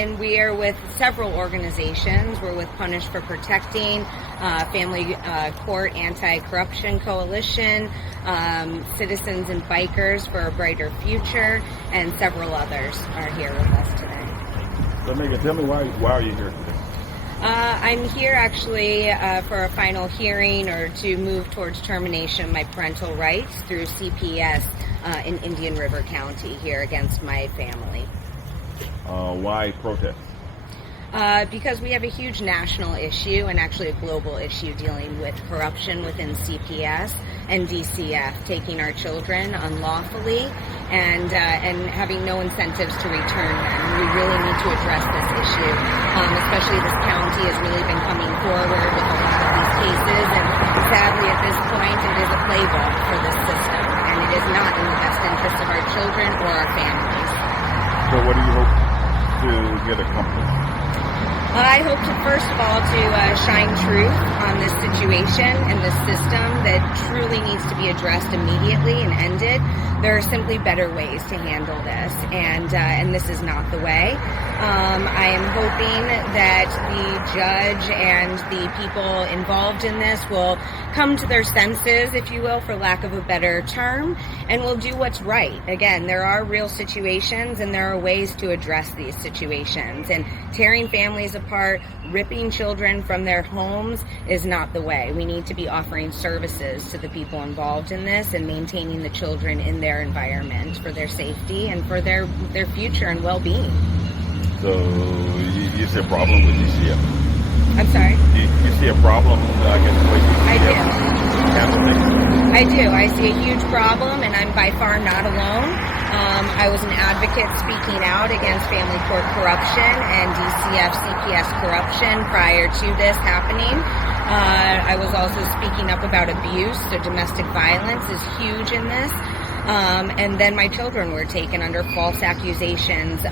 and we are with several organizations. We're with Punish for Protecting, Family Court Anti-Corruption Coalition, Citizens and Bikers for a Brighter Future, and several others are here with us today. So Megan, tell me why are you here today? I'm here actually for a final hearing or to move towards termination of my parental rights through CPS in Indian River County here against my family. Why protest? Because we have a huge national issue and actually a global issue dealing with corruption within CPS and DCF, taking our children unlawfully and having no incentives to return them. We really need to address this issue, especially this county has really been coming forward with a lot of these cases, and sadly at this point it is a playbook for this system, and it is not in the best interest of our children or our families. So what do you hope to get accomplished? I hope to, first of all, to shine truth on this situation and this system that truly needs to be addressed immediately and ended. There are simply better ways to handle this, and this is not the way. I am hoping that the judge and the people involved in this will come to their senses, if you will, for lack of a better term, and will do what's right. Again, there are real situations and there are ways to address these situations, and tearing families apart, ripping children from their homes is not the way. We need to be offering services to the people involved in this and maintaining the children in their environment for their safety and for their future and well-being. So you see a problem with DCF? I'm sorry? You see a problem, I guess, the way I do. I see a huge problem, and I'm by far not alone. I was an advocate speaking out against family court corruption and DCF CPS corruption prior to this happening. I was also speaking up about abuse, so domestic violence is huge in this. And then my children were taken under false accusations.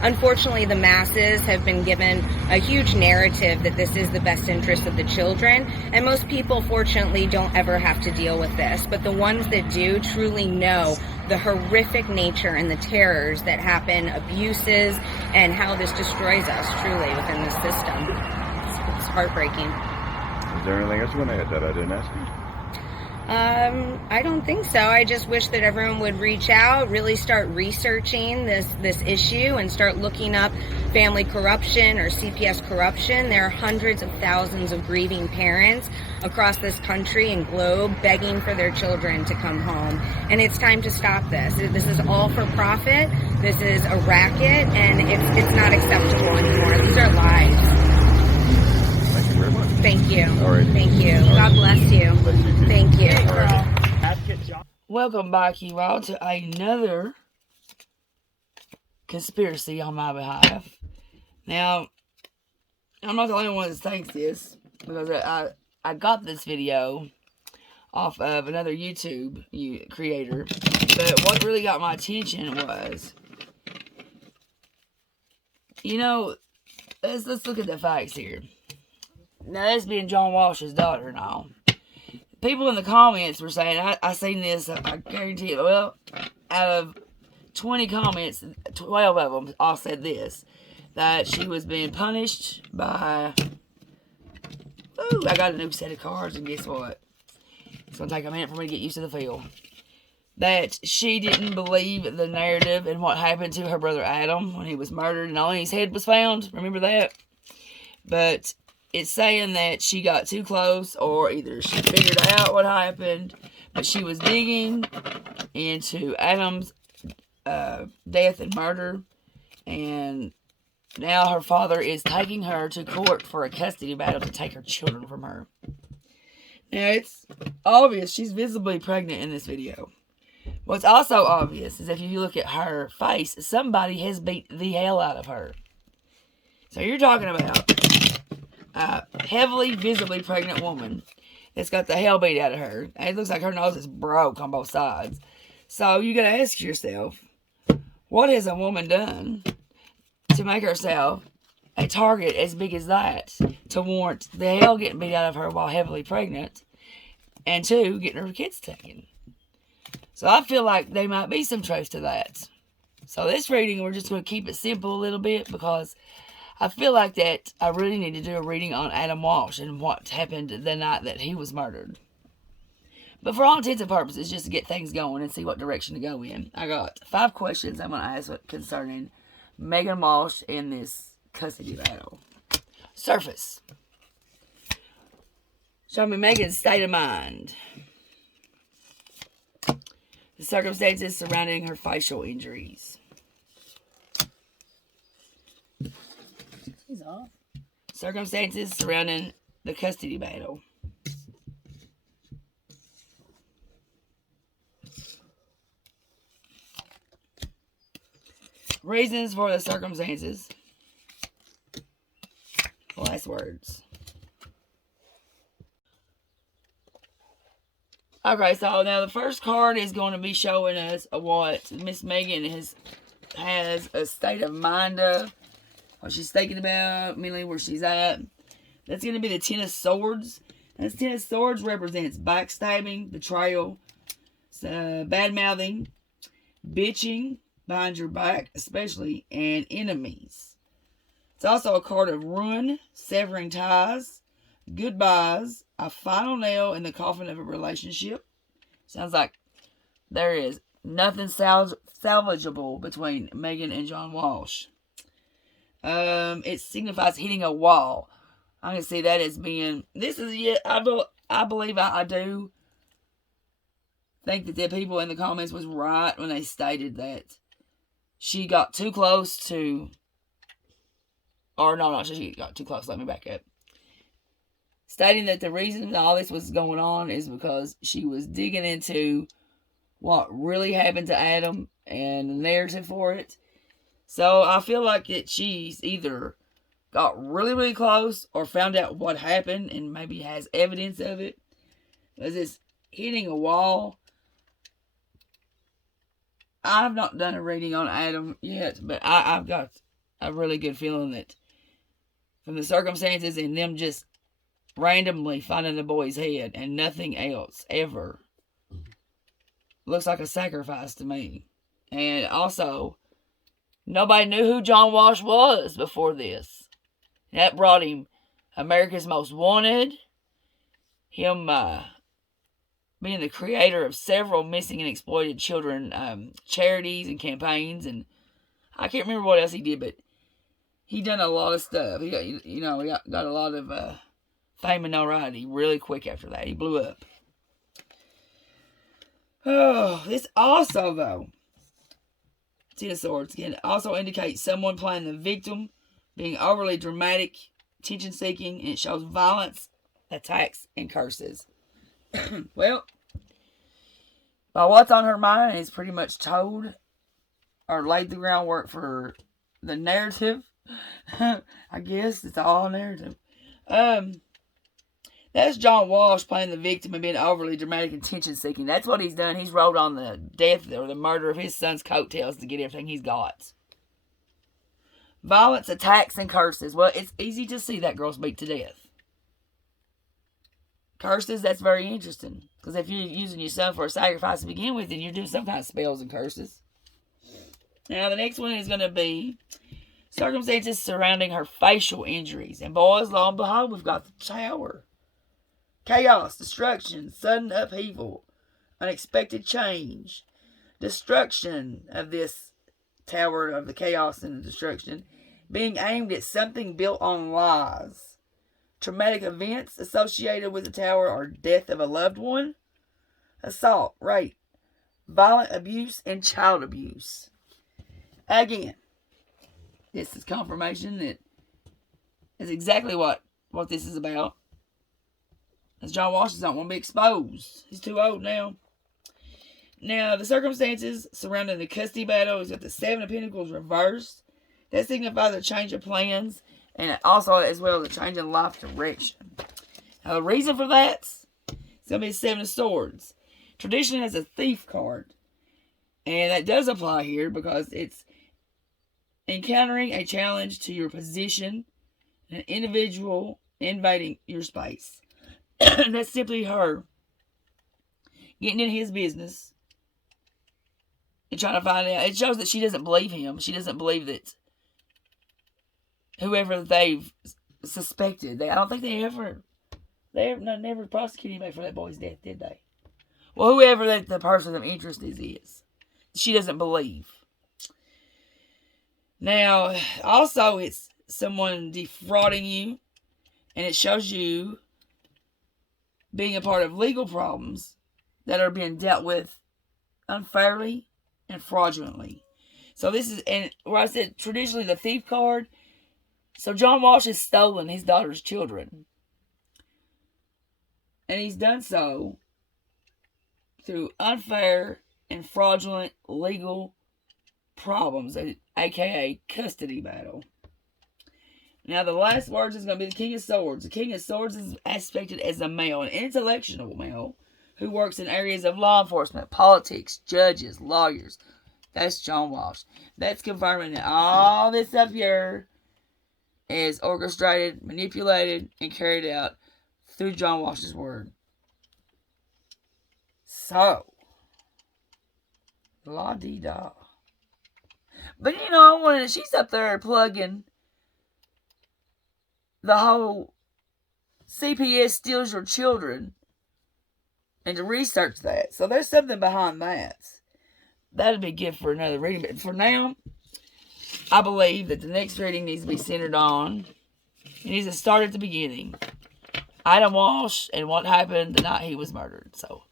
Unfortunately, the masses have been given a huge narrative that this is the best interest of the children, and most people, fortunately, don't ever have to deal with this. But the ones that do truly know the horrific nature and the terrors that happen, abuses, and how this destroys us truly within the system. It's heartbreaking. Is there anything else you want to add that I didn't ask you? I don't think so. I just wish that everyone would reach out, really start researching this issue and start looking up family corruption or CPS corruption. There are hundreds of thousands of grieving parents across this country and globe begging for their children to come home. And it's time to stop this. This is all for profit. This is a racket, and it's not acceptable anymore. These are lives. Thank you. All right. Thank you. All God right. bless you. Thank you. All right. Welcome back, you all, to another conspiracy on my behalf. Now, I'm not the only one that thinks this, because I got this video off of another YouTube creator. But what really got my attention was, let's look at the facts here. Now, this being John Walsh's daughter and all. People in the comments were saying, I seen this, I guarantee it. Well, out of 20 comments, 12 of them all said this, that she was being punished by, I got a new set of cards, and guess what? It's going to take a minute for me to get used to the feel. That she didn't believe the narrative and what happened to her brother Adam when he was murdered and only his head was found. Remember that? But it's saying that she got too close, or either she figured out what happened, but she was digging into Adam's death and murder, and now her father is taking her to court for a custody battle to take her children from her. Now, it's obvious she's visibly pregnant in this video. What's also obvious is if you look at her face, somebody has beat the hell out of her. So you're talking about a heavily, visibly pregnant woman that's got the hell beat out of her. And it looks like her nose is broke on both sides. So you gotta ask yourself, what has a woman done to make herself a target as big as that to warrant the hell getting beat out of her while heavily pregnant, and two, getting her kids taken? So I feel like there might be some truth to that. So this reading, we're just going to keep it simple a little bit because I feel like that I really need to do a reading on Adam Walsh and what happened the night that he was murdered. But for all intents and purposes, just to get things going and see what direction to go in, I got 5 questions I'm going to ask concerning Megan Walsh in this custody battle. Surface. Show me Megan's state of mind. The circumstances surrounding her facial injuries. He's off. Circumstances surrounding the custody battle. Reasons for the circumstances. Last words. Okay, so now the first card is going to be showing us what Miss Megan has a state of mind of, what she's thinking about, mentally where she's at. That's going to be the Ten of Swords. And this Ten of Swords represents backstabbing, betrayal, bad-mouthing, bitching behind your back, especially, and enemies. It's also a card of ruin, severing ties, goodbyes, a final nail in the coffin of a relationship. Sounds like there is nothing salvageable between Megan and John Walsh. It signifies hitting a wall. I can see that as being, I believe I do think that the people in the comments was right when they stated that she got too close to, or no, not she got too close, let me back up. Stating that the reason all this was going on is because she was digging into what really happened to Adam and the narrative for it. So I feel like that she's either got really, really close or found out what happened and maybe has evidence of it. Because it's hitting a wall. I've not done a reading on Adam yet, but I've got a really good feeling that from the circumstances and them just randomly finding the boy's head and nothing else ever looks like a sacrifice to me. And also, nobody knew who John Walsh was before this. That brought him America's Most Wanted, him being the creator of several missing and exploited children charities and campaigns, and I can't remember what else he did, but he done a lot of stuff. He got a lot of fame and notoriety really quick after that. He blew up. Oh, this also, though, Ten of Swords can also indicate someone playing the victim, being overly dramatic, attention-seeking, and it shows violence, attacks, and curses. Well, by what's on her mind is pretty much told or laid the groundwork for the narrative. I guess it's all narrative. That's John Walsh playing the victim and being overly dramatic and attention-seeking. That's what he's done. He's rolled on the death or the murder of his son's coattails to get everything he's got. Violence, attacks, and curses. Well, it's easy to see that girl's beat to death. Curses, that's very interesting. Because if you're using yourself for a sacrifice to begin with, then you're doing some kind of spells and curses. Now, the next one is going to be circumstances surrounding her facial injuries. And boys, lo and behold, we've got the Tower. Chaos, destruction, sudden upheaval, unexpected change, destruction of this Tower of the chaos and the destruction, being aimed at something built on lies, traumatic events associated with the Tower or death of a loved one, assault, rape, violent abuse, and child abuse. Again, this is confirmation that is exactly what this is about. As John Walsh doesn't want to be exposed. He's too old now. Now, the circumstances surrounding the custody battle is that the Seven of Pentacles reversed. That signifies a change of plans and also as well as a change in life direction. Now, the reason for that is going to be the Seven of Swords. Tradition has a thief card. And that does apply here because it's encountering a challenge to your position, an individual invading your space. And that's simply her getting in his business and trying to find out. It shows that she doesn't believe him. She doesn't believe that whoever they've suspected. I don't think they never prosecuted anybody for that boy's death, did they? Well, whoever that the person of interest is, she doesn't believe. Now, also, it's someone defrauding you, and it shows you being a part of legal problems that are being dealt with unfairly and fraudulently. So this is, and where I said traditionally the thief card. So John Walsh has stolen his daughter's children. And he's done so through unfair and fraudulent legal problems, aka custody battle. Now the last words is going to be the King of Swords. The King of Swords is aspected as a male, an intellectual male, who works in areas of law enforcement, politics, judges, lawyers. That's John Walsh. That's confirming that all this up here is orchestrated, manipulated, and carried out through John Walsh's word. So, la-dee-da. But she's up there plugging the whole CPS steals your children and to research that. So there's something behind that. That'd be good for another reading. But for now, I believe that the next reading needs to be centered on, it needs to start at the beginning. Adam Walsh and what happened the night he was murdered. So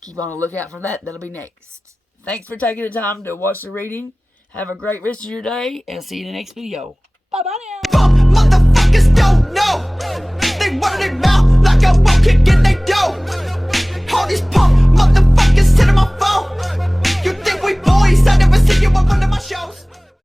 keep on the lookout for that. That'll be next. Thanks for taking the time to watch the reading. Have a great rest of your day, and I'll see you in the next video. Bye-bye now. Motherfuckers don't know. They run their mouth like a bull kicking they dough.